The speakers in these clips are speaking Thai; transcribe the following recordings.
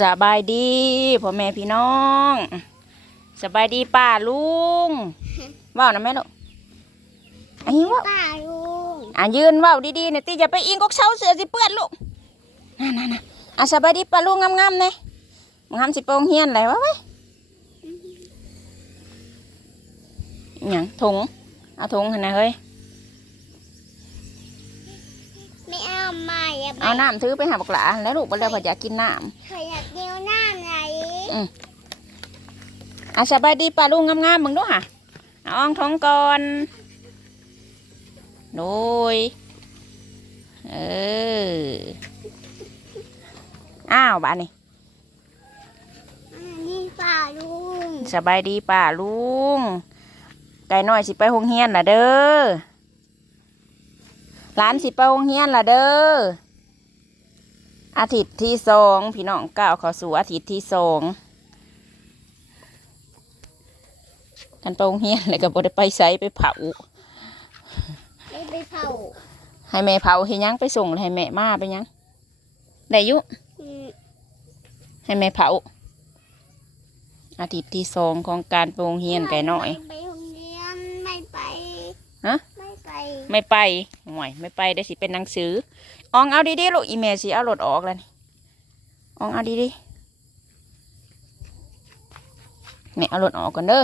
สบายดีพ่อแม่พี่น้องสบายดีป้าลุงเว้านะแม่ลูกอันนี้ว่าป้าลุงอะยืนเว้าดีๆเนี่ยติอย่าไปอิงกกเช้าเสือสิเปื้อนลูกนั่นๆๆอะสบายดีป้าลุงงามๆเนี่ยงามสิโปรงเฮียนอะไรวะเว้ยอิหยังถุงเอาถุงหั่นนะเฮ้ย ไม่เอามาอย่าไปเอาน้ำถือไปหาบักหลาแล้วลูกบ่แล้วพออยากกินน้ำเคยอยากเดียวหน้าไหนอะสบายดีป้าลุงงามๆมึงดูค่ะเอาอ่องท้องก่อนโดยเอออ้าวบ้านนี่อันนี้ป้าลุงสบายดีป้าลุงไก่น้อยสิไปโรงเรียนล่ะเด้อ หลานสิไปโรงเรียนล่ะเด้อ อาทิตย์ที่สองพี่น้องก้าวเข้าสู่อาทิตย์ที่สองกันไปโรงเรียนเลยก็บ่ได้ไปไสไปเผาไม่ไปเผาให้แม่เผาให้หยังไปส่งให้แม่มาไปหยังได้อยุอืมให้แม่เผาอาทิตย์ที่สองของการไปโรงเรียนไก่น้อยไปโรงเรียนไม่ไป ฮะ ไม่ ไม่ไปห่วยไม่ไปได้สิเป็นหนังสืออองเอาดีๆลูกอีเมลสิเอาหลดออกแล้วนี่อองเอาดีๆแม่เอาหลดออกก่อนเด้อ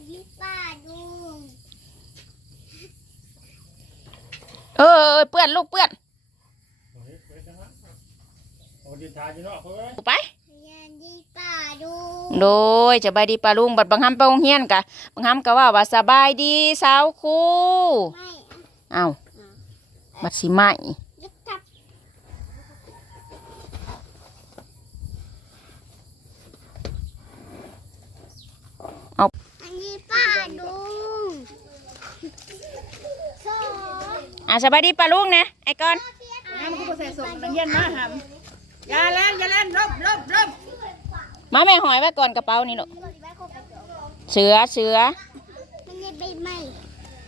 นนี้ป้าลุง เออเปื้อนลูกเปื้อนไปโดยจะบายดีปลาลุงบัดบางคำไปโรงเรียนกะบางคำก็ว่าว่าสบายดีสาวครูเอาบัดสิไมยึดทับอันนี้ป้าลุงสอง อะสบายดีปลาลุงนะไอ้ก่อนน้ำก็ใส่ส่งนักเรียนมาหำอย่าเล่นอย่าเล่นลบลบลบมาแม่หอยไว้ก่อนกระเป๋านี่ลูกเสือเสือมันยังเป็นไหม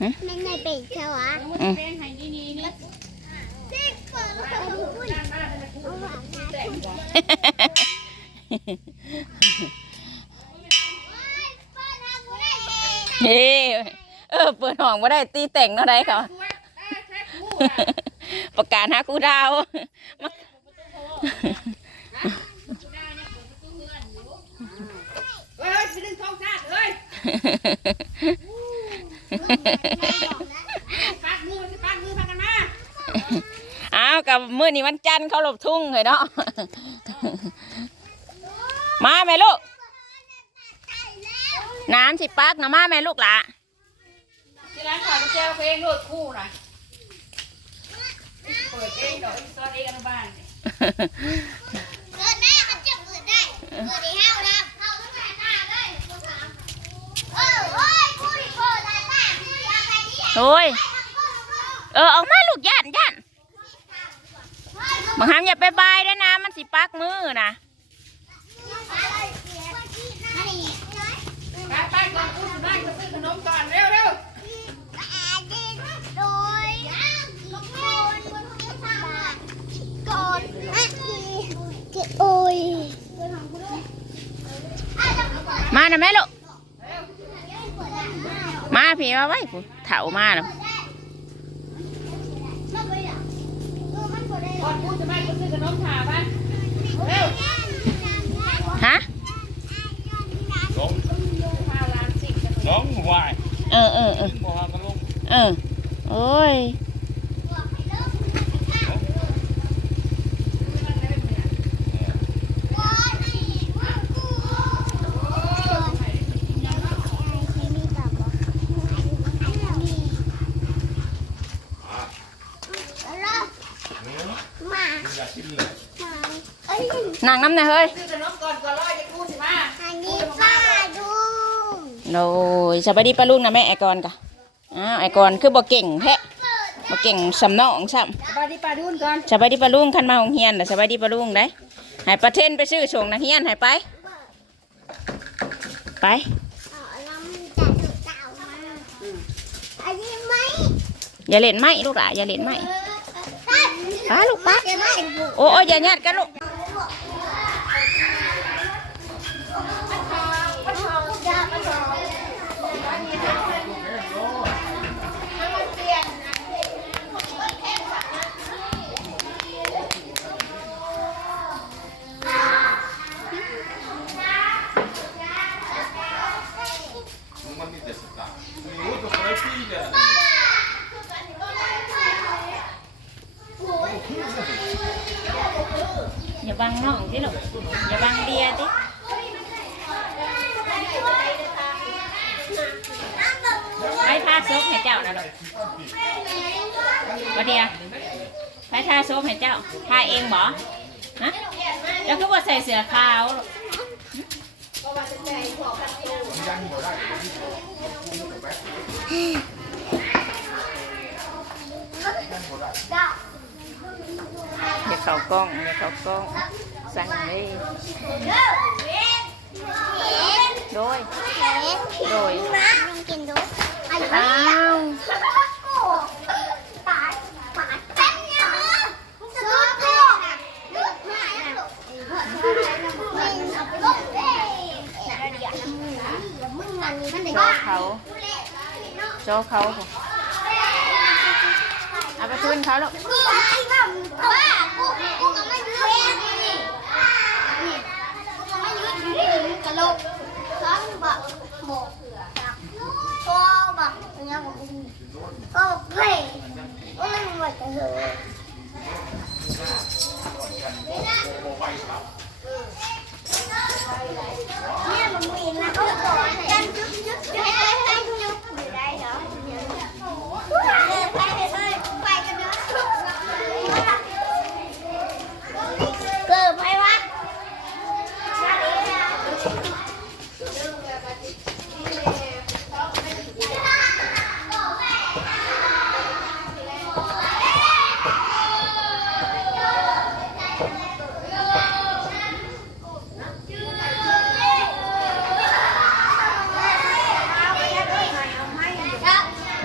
หึมันยังเป็นเชียวอะอืมเป็นให้ดีนี่นี่ติ๊กเปิดแล้วก็ดูอุ้ยเอาหวานนะคุณป้าทำบุญได้เองเฮ้เออเปิดห้องมาได้ตีแต่งเนาะได้เขา ประกาศหาครูดาวมาเฮ้ยไปดึงทองชาติเฮ้ยปักมือมันปักมือพากันมาอ้าวกับมื้อนี้วันจันทร์เขาหลบทุ่งเลยเนาะมาแม่ลูก น้ำสิปักนะมาแม่ลูกหละที่ร้านขายเจ้าเพลงโลดคู่น่ะ เปิดเองดอกตอนเองอนุบาลเกิดแม่มันจะเกิดได้เกิดได้ห้าวนะห้าวตั้งแต่หน้าเลยเออเฮ้ยกูดิเปิดได้ป้ากูดิอะไรเนี่ยโอ้ยเออออกมาลูกย่านย่านบังคับอย่าไปบายด้วยนะ มันสิปักมือนะไปไปก่อนกูบ้านจะซื้อขนมก่อน โอ้ยมานะแม่ลูกมาพี่มาไว้ผู้เถามาแล้วก่อนกูจะไปกูซื้อขนมถาบ้านเร็วฮะน้องข้าวร้านสิน้องวายเออเออเออบ่หากันลงเออโอ้ย นางน้ำหน่อยเฮ้ยซื้อขนมก่อนก่อนร้อยจะกูสิมาอันนี้ป้าดูโอ้ยสบายดีปะลุงนะแม่ไอ้กอนกะอ้าวไอ้กอนคือบ่เก่งแท้บ่เก่งสำนองซ้สบายดีป้าดุนก่อนำสบายดีปะลุงคันมาโรงเรียนน่ะสบายดีปะลุงได้ให้ประเทนไปซื้อชงนักเรียนให้ไป ไปเอาน้ำจะถูกเต่ามาอันนี้ไหมอย่าเล่นไม้ลูกหล่ะอย่าเล่นไม้ป้าลูกป้าเดี๋ยวไม่โอ้โอ้อย่าญาติกันลูก บังน้องที่ลูอย่าบังเบียร์ติไปทาซุปให้เจ้านะลูกวันเดียวไปทาซุปให้เจ้าทาเองบ่ฮะแล้วก็บ่ใส่เสื้อขาวลูกอย่าเข้ากล้องอย่าเข้ากล้อง สั่งเลยโดยโดยนะลองกินดูไอ้ อ้าว ปาดปาดแป๊บเดียวซื้อเถอะลูกมาแล้วลูกมึงเอาไปลบเอ้ยมึงมันนี่มันได้ โช บ้า ว์เขาโชว์เขาผมเอาไปคืนเขาลูก กูไอ้บ้าบ้ากูกูก็ไม่ยืดนี่นี่กูก็ไม่ยืดอยู่นี่มึงกะโลกทั้งบักหมกโอ้บักเนี่ยบักโอ้เฮ้ยโอ้มันหมดเลย เนี่ยมันมีนะเขาบอกกันจุ๊บจุ๊บจุ๊บให้ให้จุ๊บอยู่ได้เหรอเลยไปเลยเลยไปกันเถอะเกิดไปวะ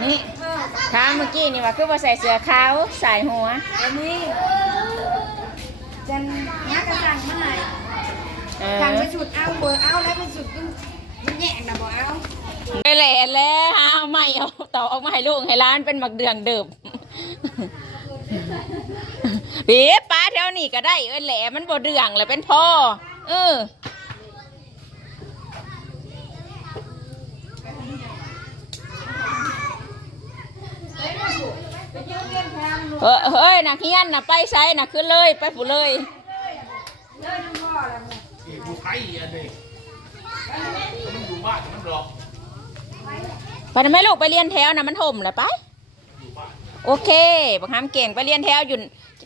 นี่ถามเมื่อกี้ นี่ว่าคือว่าใส่เสื้อขาวใส่หัวอันนี้จันนักกระสังมาไหนเอสั่งอไปสุดเอาเบอร์เอาแล้วไปสุดมันมันแยกนะบอกเอาไปแหล่แล้วเอาไม่เอาต่อออกมาให้ลูกให้ร้านเป็นหมักเดืองเดิมปีป้าแถวนี้ก็ได้เอ้ยแหล่มันบ่เดืองเลยเป็นพ่อเออ เออเฮ้ยนักเฮียนน่ะไปไซน่ะขึ้นเลยไปผู้เลยอีผู้ไทยอันนี้มันอยู่บ้านมันหลอกไปทำไมลูกไปเรียนแถวน่ะมันห่มแหละไป โอเคบักฮามเก่งไปเรียนแถวอยู่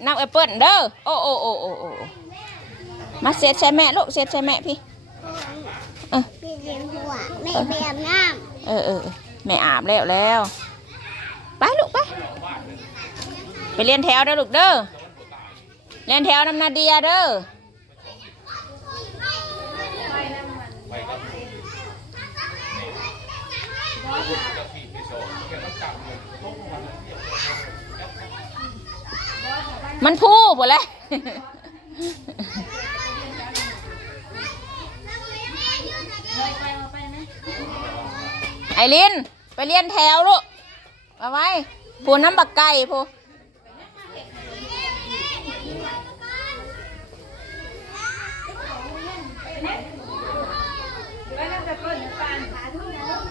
น้ำแอปเปิ้ลเด้อโอ้โอ้โอ้โอ้โอ้มาเสร็จใช่แม่ลูกเสร็จใช่แม่พี่พี่เลี้ยงหัวแม่ไปอาบน้เออเออเออแม่อาบแล้วแล้วไปลูก ไปเรียนแถวเด้อลูกเด้อเรียนแถวน้ำนาเดียเด้อมันพูดหมดแล้วไอริน ไปเรียนแถวลูกมาไว้ พูน้ำบักไก่พู ไปนั่งแต่เปิ้ลปานหาทุกอย่าง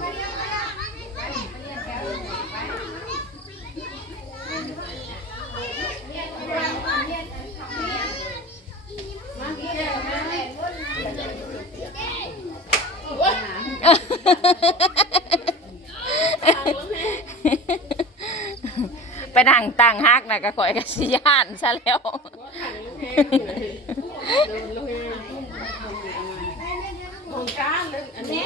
ไป นั่งตั้งฮักนะก็ข่อยกสิยานซะแล้วของการเลยอันนี้